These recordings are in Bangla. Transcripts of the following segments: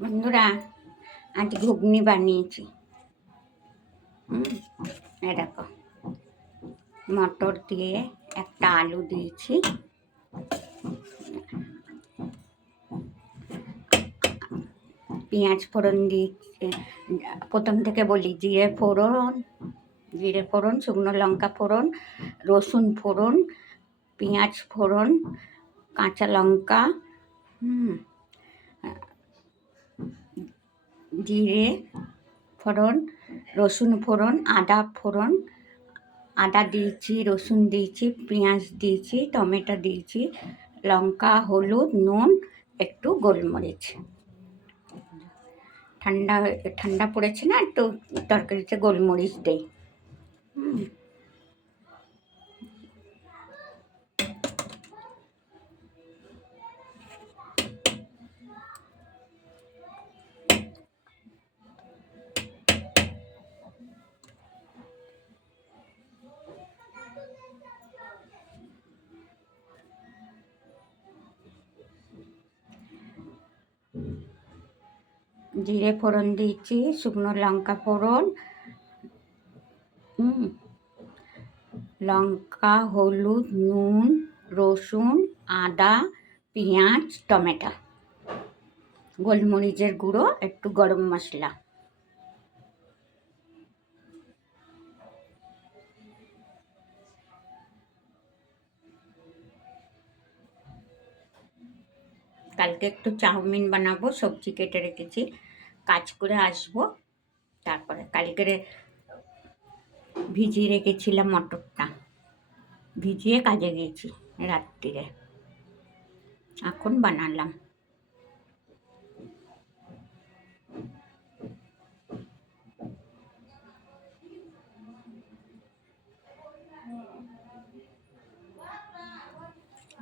বন্ধুরা, আজ ঘুগনি বানিয়েছি। এই দেখো, মটর দিয়ে একটা আলু দিয়েছি, পেঁয়াজ ফোড়ন দিয়েছি। প্রথম থেকে বলি, জিরে ফোড়ন, শুকনো লঙ্কা ফোড়ন, রসুন ফোড়ন, পেঁয়াজ ফোড়ন, কাঁচা লঙ্কা, জিরে ফোড়ন, রসুন ফোড়ন, আদা দিয়েছি, রসুন দিয়েছি, পেঁয়াজ দিয়েছি, টমেটো দিয়েছি, লঙ্কা, হলুদ, নুন, একটু গোলমরিচ। ঠান্ডা পড়েছে না, একটু তরকারিতে গোলমরিচ দেই। জিরে ফোড়ন দিয়েছি, শুকনো লঙ্কা ফোড়ন, লঙ্কা, হলুদ, নুন, রসুন, আদা, পেঁয়াজ, টমেটো, গোলমরিচের গুঁড়ো, একটু গরম মশলা। কালকে একটু চাউমিন বানাবো, সবজি কেটে রেখেছি, কাজ করে আসবো। তারপরে কালকে ভিজিয়ে রেখেছিলাম মটরটা, ভিজিয়ে কাজে গিয়েছি রাত্রিরে, এখন বানালাম।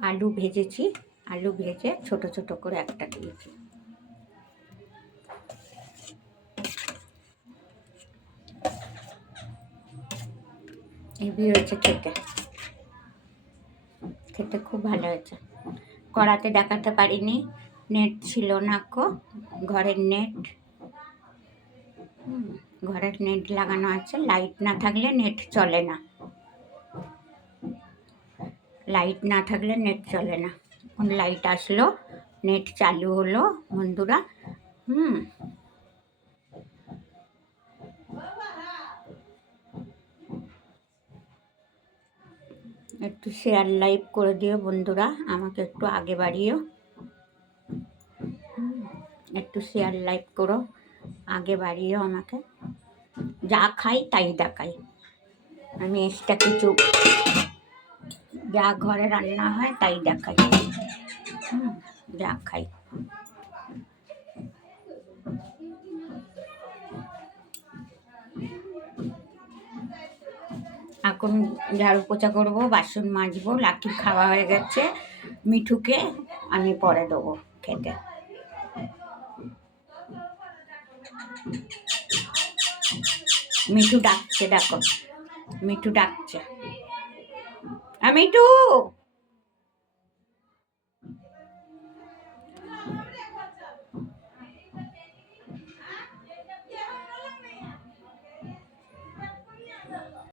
আলু ভেজেছি, আলু ভেজে ছোট ছোট করে একটা দিয়েছি। হেভি হয়েছে খেতে, খেতে খুব ভালো হয়েছে। কড়াতে দেখাতে পারিনি, নেট ছিল না গো, ঘরের নেট লাগানো আছে। লাইট না থাকলে নেট চলে না, এখন লাইট আসলো, নেট চালু হলো বন্ধুরা। একটু শেয়ার লাইক করে দিও বন্ধুরা, আমাকে একটু আগে বাড়িও। একটু শেয়ার লাইক করো, আগে বাড়িও আমাকে। যা খাই তাই দেখাই, আমি এক্সট্রা কিছু, যা ঘরে রান্না হয় তাই দেখাই, যা খাই। এখন ঝাড়ু পোছা করবো, বাসন মাজবো, লাঠির খাওয়া হয়ে গেছে, মিঠুকে আমি পরে দেবো খেতে। মিঠু ডাকছে, দেখো মিঠু ডাকছে, মিঠু।